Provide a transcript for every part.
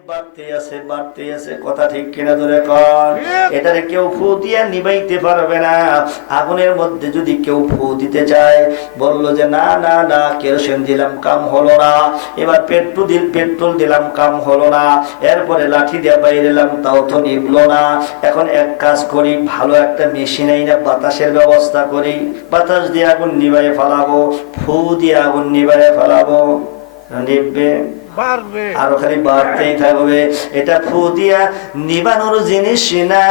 বাড়তে আছে বাড়তে আছে কথা ঠিক কিনা ধরে কর। এটারে কেউ ফু দিয়া নিবাইতে পারবে না। আগুনের মধ্যে যদি কেউ ফু দিতে চায় বলল যে না না না কেরোসিন দিলাম কাম হলো না। এবার পেট্রোল দিল পেট্রোল দিলাম কাম হলো না। এরপরে লাঠি দিয়ে বাইরে এলাম তাও তো নিবলো না। এখন এক কাজ করি ভালো একটা মেশিন না বাতাসের ব্যবস্থা করি। বাতাস দিয়ে আগুন নিবাই ফেলাবো ফু দিয়ে আগুন নিবাই ফেলাবো। পারবে আরও খালি বাড়তেই থাকবে। এটা ফু দিয়া নিবানোর জিনিস না।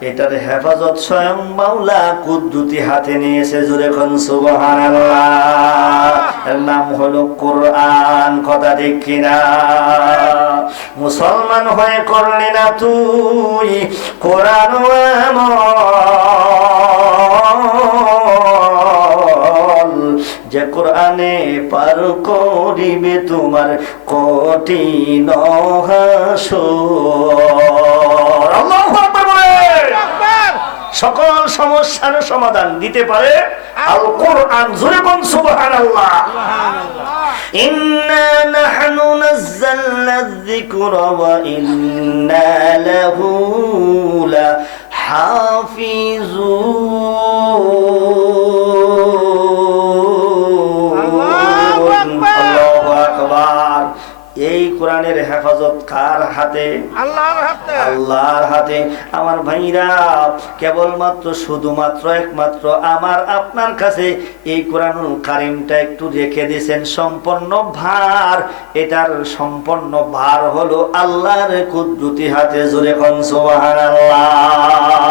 এটার হেফাজত স্বয়ং মাওলা কুদ্দুতি হাতে নিয়েছে জুড়ে খন সুবহানাল্লাহ। এর নাম হলো কোরআন কথা ঠিক কিনা? মুসলমান হয়ে করলি না তুই? কোরআন আমল যে কোরআনে পার করিবে তোমার কঠিন সকল সমস্যার সমাধান দিতে পারে আল কোরআন জোরে কোন সুবহানাল্লাহ। ইন্না নাহনু নাযালনা যিকরা ওয়া ইন্না লাহু লাহাফিজুন কার হাতে আল্লাহর হাতে। আল্লাহর হাতে। আমার ভাইরা কেবলমাত্র শুধুমাত্র একমাত্র আমার আপনার কাছে এই কোরআনুল কারিমটা একটু রেখে দিয়েছেন। সম্পূর্ণ ভার এটার সম্পন্ন ভার হলো আল্লাহর কুদ্রুতি হাতে জোরে কনসো সুবহানাল্লাহ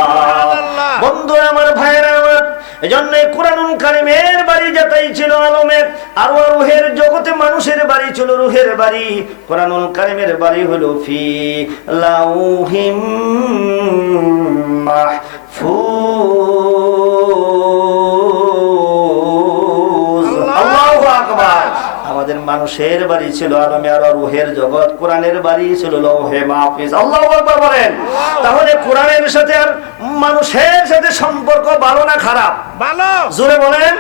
সুবহানাল্লাহ। বন্ধু আমার ভাইরা আমার এজন্য এই কোরআনুল কারিমের বাড়ি যেটাই ছিল আলমের আরও রুহের জগতে মানুষের বাড়ি ছিল রুহের বাড়ি। কোরআনুল কারিমের বাড়ি হলো ফি লাউহিম মাহফুজ। মানুষের বাড়ি ছিল আলমে আর রুহের জগৎ কোরআনের বাড়ি ছিল লৌহে মাহফিজ। আল্লাহ আকবার বলেন। তাহলে কোরআনের সাথে আর মানুষের সাথে সম্পর্ক ভালো না খারাপ? ভালো। জোরে বলেন।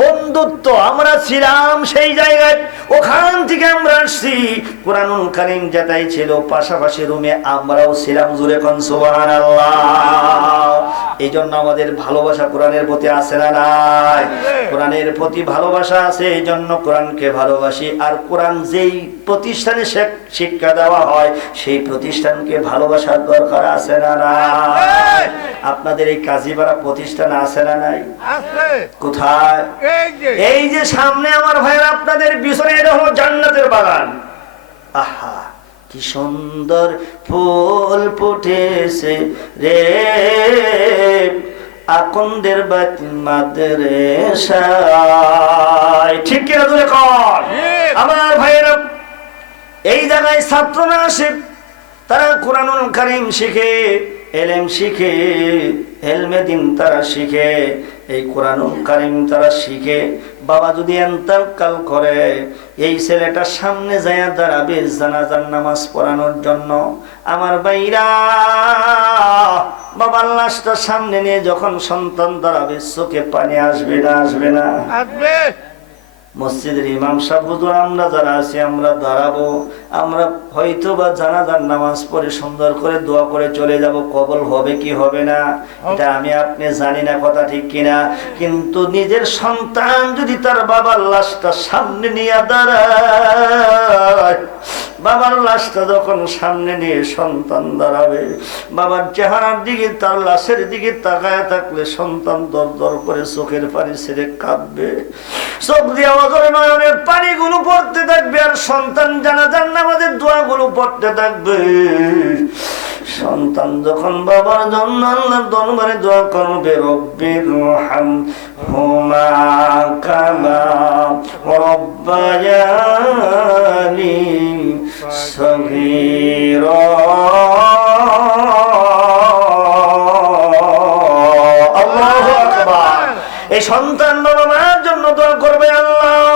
বন্ধুত্ব আমরা ছিলাম সেই জায়গায়। ওখান থেকে আমরা আসছি। কোরআনুল কারিম যেটাই ছিল পাশাপাশি রুমে আমরাও ছিলাম জোরে কোন এই জন্য আমাদের ভালোবাসা কোরআনের প্রতি আছে না নাই? কোরআনের প্রতি ভালোবাসা আছে এই জন্য কোরআনকে ভালোবাসি। আর কোরআন যেই প্রতিষ্ঠানে শিক্ষা দেওয়া হয় সেই প্রতিষ্ঠানকে ভালোবাসার দরকার আছে না নাই? আপনাদের এই কাজীপাড়া প্রতিষ্ঠান আছে না নাই? কোথায়? এই যে। সামনে আমার ভাইয়ের আপনাদের পিছনে এটা হলো জান্নাতের বাগান। আহা কি সুন্দর ফুল ফুটেছে রে। আকন্দের মাদ্রেসায় ঠিক কিনা তুলে কর। আমার ভাইয়েরা এই জায়গায় ছাত্ররা আসে তারা কোরআনুল কারিম শিখে এলেম শিখে, এলমে দিন তারা শিখে, এই কোরআনুল কারিম তারা শিখে। বাবা যদি এন্তকাল করে, এই ছেলেটা সামনে যায় দাঁড়াবে জানাজার নামাজ পড়ানোর জন্য। আমার বাইরা বাবার লাশটা সামনে নিয়ে যখন সন্তান দাঁড়াবে, চোখে পানি আসবে না আসবে না। আসবে। মসজিদের ইমাম সাহেব আমরা যারা আছি, আমরা দাঁড়াবো। আমরা হয়তো বা জানাজার নামাজ পড়ে সুন্দর করে দোয়া করে চলে যাব। কবল হবে কি হবে না? এটা আমি আপনি জানি না, কথা ঠিক কিনা? কিন্তু নিজের সন্তান যদি তার বাবার লাশটা সামনে নিয়ে দাঁড়ায় বাবার লাশটা যখন সামনে নিয়ে সন্তান দাঁড়াবে, বাবার চেহারার দিকে তার লাশের দিকে তাকায় থাকলে সন্তান দর দর করে চোখের পানি ছেড়ে কাঁদবে। চোখ দিয়ে অজরে নয়নের পানিগুলো পড়তে থাকবে আর সন্তান জানা যান নামাজের দোয়াগুলো পড়তে থাকবে। সন্তান যখন বাবার জন্য আল্লাহর দরবারে দোয়া করবে রব্বির রহাম হুমা কামা রব্বায়ানি এই সন্তান বাবা জন্য দোয়া করবে আল্লাহ।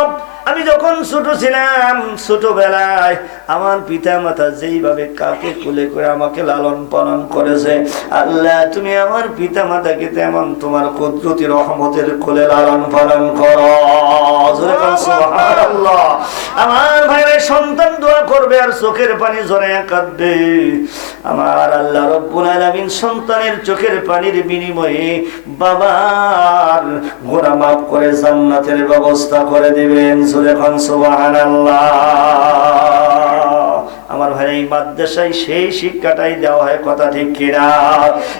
আমি যখন ছোট ছিলাম, ছোটবেলায় আমার পিতা মাতা যেইভাবে কাকে কুলে করে আমাকে লালন পালন করেছে, আল্লাহ তুমি আমার পিতা মাতাকে তেমন তোমার কুদরতি রহমতের কোলে লালন পালন করো। আমার ভাইয়ের সন্তান দোয়া করবে আর চোখের পানি ঝরে কাঁদবে। আমার আল্লাহ আলামিন সন্তানের চোখের পানির বিনিময়ে বাবার ঘোরা মাফ করে জান্নাতের ব্যবস্থা করে দিবেন। সুরে খান সুবাহ এই মাদ্রাসায় সেই শিক্ষাটাই দেওয়া হয়, কথা ঠিক কিনা?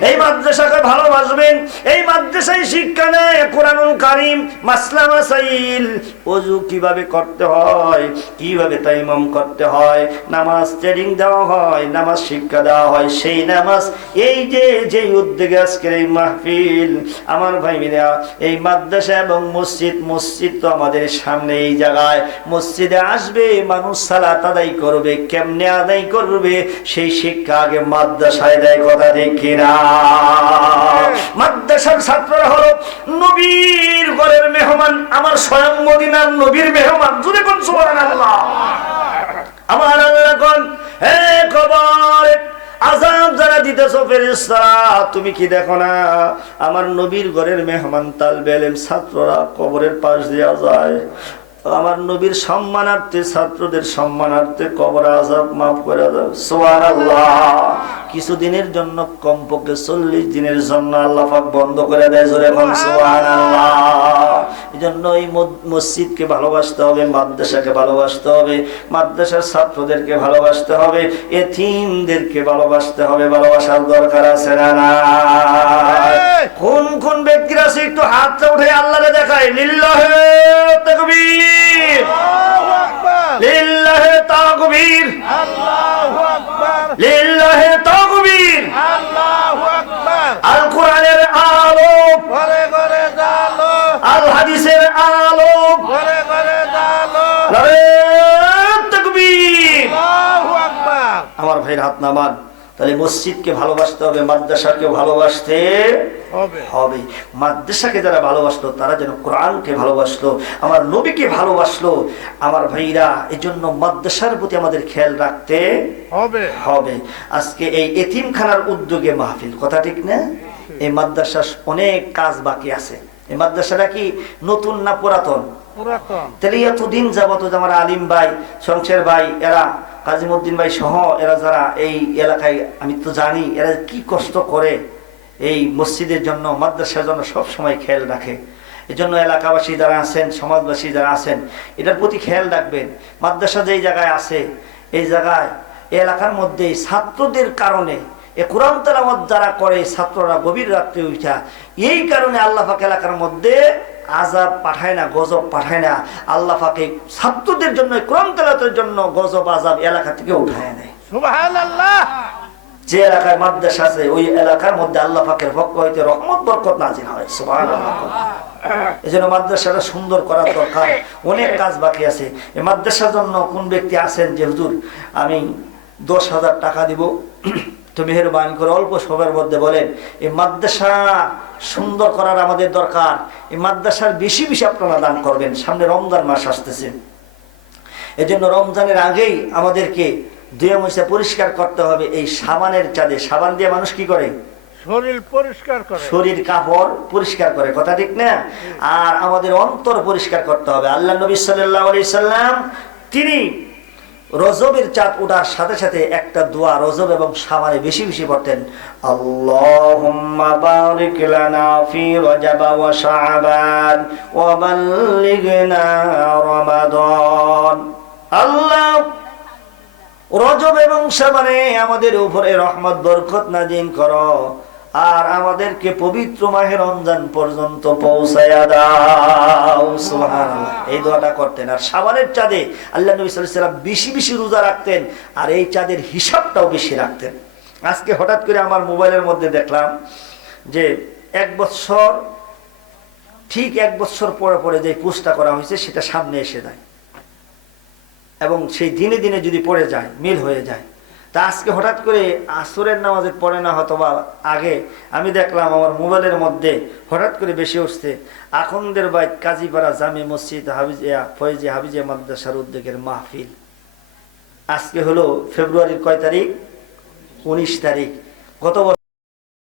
এই মাদ্রাসাকে ভালোবাসবেন, এই মাদ্রাসায় শিক্ষা নেয় কোরআনুল কারিম, মাসলা মাসাইল। ওযু কীভাবে করতে হয়, কীভাবে তাইমাম করতে হয়, নামাজ ট্রেনিং দেওয়া হয়, নামাজ শিক্ষা দেওয়া হয়, সেই নামাজ, এই যে যে উদ্যোগে আজকের এই মাহফিল, আমার ভাই মিরা এই মাদ্রাসা এবং মসজিদ মসজিদ তো আমাদের সামনে এই জায়গায়, মসজিদে আসবে, মানুষ সালাত আদায় করবে, কেমনে আদায় করবে? সেই শিক্ষা আগে মাদ্রাসায় দেয় কথা দেখি না মাদ্রাসার ছাত্ররা হলো নবীর ঘরের মেহমান আমার স্বয়ং মদিনার নবীর মেহমান। জুড়ে কোন সুবহানাল্লাহ? আমার আল্লাহ কোন? হে কবর আজাব যারা দিতেছ ফেরেশতারা তুমি কি দেখো না? আমার নবীর ঘরের মেহমান তাল এলেম ছাত্ররা কবরের পাশ দিয়া যায়। আমার নবীর সম্মানার্থে ছাত্রদের সম্মানার্থে কবর আজাব মাফ করে দাও। সুবহানাল্লাহ। কিছুদিনের জন্য কমপক্ষে চল্লিশ দিনের জন্য আল্লাহ পাক বন্ধ করে দেয় জোরে এখন সুবহানাল্লাহ। এই জন্য এই মসজিদকে ভালোবাসতে হবে মাদ্রাসাকে ভালোবাসতে হবে মাদ্রাসার ছাত্রদেরকে ভালোবাসতে হবে এতিমদেরকে ভালোবাসতে হবে ভালোবাসার দরকার আছে না কোন কোন ব্যক্তির আছে একটু হাতটা উঠে আল্লাহরে দেখায়? লিল্লাহে তাকবীর। লিল্লাহে তাকবীর। আল্লাহু আকবার। লিল্লাহে তাকবীর। আল্লাহু আকবার। আল কোরআনের আলো। ঘরে ঘরে জালো। আল হাদিসের আলো। ঘরে ঘরে জালো। তাকবীর। আল্লাহু আকবার। আমার ভাইয়ের হাত নামান। তাহলে মসজিদকে ভালোবাসতে হবে মাদ্রাসাকে ভালোবাসতে হবে। মাদ্রাসাকে যারা ভালোবাসলো তারা যেন কোরআনকে ভালোবাসলো আমার নবীকে ভালোবাসলো আমার ভাইরা এই জন্য মাদ্রাসার প্রতি আমাদের খেয়াল রাখতে হবে। হবে। আজকে এই এতিমখানার উদ্যোগে মাহফিল কথা ঠিক না? এই মাদ্রাসার অনেক কাজ বাকি আছে। এই মাদ্রাসাটা কি নতুন না পুরাতন? পুরাতন। তাহলে এতদিন যাবত আমার আলিম ভাই শংসের ভাই এরা কাজিমুদ্দিন ভাই সহ এরা যারা এই এলাকায়, আমি তো জানি, এরা কি কষ্ট করে এই মসজিদের জন্য, মাদ্রাসার জন্য সব সময় খেয়াল রাখে। এই জন্য এলাকাবাসী যারা আছেন, সমাজবাসী যারা আছেন, এটার প্রতি খেয়াল রাখবেন। মাদ্রাসা যেই জায়গায় আছে, এই জায়গায় এলাকার মধ্যে ছাত্রদের কারণে, এ কোরআন তেলামত যারা করে, ছাত্ররা গভীর রাত্রে উঠা, এই কারণে আল্লাহ পাক এলাকার মধ্যে আজাব পাঠায় না গজব পাঠায় না আল্লাহ পাকে ছাত্রদের জন্য তেলাতের জন্য গজব আজাব এলাকা থেকে উঠায় নেয়। যে এলাকায় মাদ্রাসা আছে ওই এলাকার মধ্যে আল্লাহ পাকের পক্ষ হইতে রহমত বরকত নাজিল হয়। সুবহানাল্লাহ। এই জন্য মাদ্রাসাটা সুন্দর করার দরকার। অনেক কাজ বাকি আছে। এই মাদ্রাসার জন্য কোন ব্যক্তি আছেন যে হুজুর আমি দশ হাজার টাকা দিব তো মেহরবানি করে অল্প সময়ের মধ্যে বলেন এই মাদ্রাসা সুন্দর করার আমাদের দরকার। এই মাদ্রাসার বেশি বেশি আপনারা দান করবেন। সামনে রমজান মাস আসতেছে। এই জন্য রমজানের আগেই আমাদেরকে দুয়ে মশা পরিষ্কার করতে হবে এই সাবানের চাঁদে। সাবান দিয়ে মানুষ কি করে? শরীর পরিষ্কার করে। শরীর কাপড় পরিষ্কার করে। কথা ঠিক না? আর আমাদের অন্তর পরিষ্কার করতে হবে। আল্লাহ নবী সাল্লাম তিনি রজবের চাঁদ ওঠার সাথে সাথে একটা দোয়া রজব এবং সামানে বেশি বেশি পড়তেন, আল্লাহুম্মা বারিক লানা ফি রজব ওয়া শাবান ওয়া বাল্লিগনা রমাদান। আল্লাহ, রজব এবং সাবানে আমাদের উপরে রহমত, বরকত নাজিন করো। আর আমাদেরকে পবিত্র মাহে রমজান পর্যন্ত পৌঁছায়া দাও। এই দোয়াটা করতেন। আর সাবানের চাঁদে আল্লাহ নবী সাল্লাম বেশি বেশি রোজা রাখতেন আর এই চাঁদের হিসাবটাও বেশি রাখতেন। আজকে হঠাৎ করে আমার মোবাইলের মধ্যে দেখলাম যে এক বছর, ঠিক এক বছর পরে পরে যে পোস্টটা করা হয়েছে সেটা সামনে এসে যায়। এবং সেই দিনে দিনে যদি পড়ে যায়, মিল হয়ে যায়। তা আজকে হঠাৎ করে আসরের নামাজের পরে না হতো বা আগে আমি দেখলাম আমার মোবাইলের মধ্যে হঠাৎ করে বেশি উঠছে। আখন্দের বাইক কাজীপাড়া জামি মসজিদ হাবিজিয়া ফয়েজি হাবিজিয়া মাদ্রাসার উদ্যোগের মাহফিল। আজকে হলো ফেব্রুয়ারির কয় তারিখ? উনিশ তারিখ। গত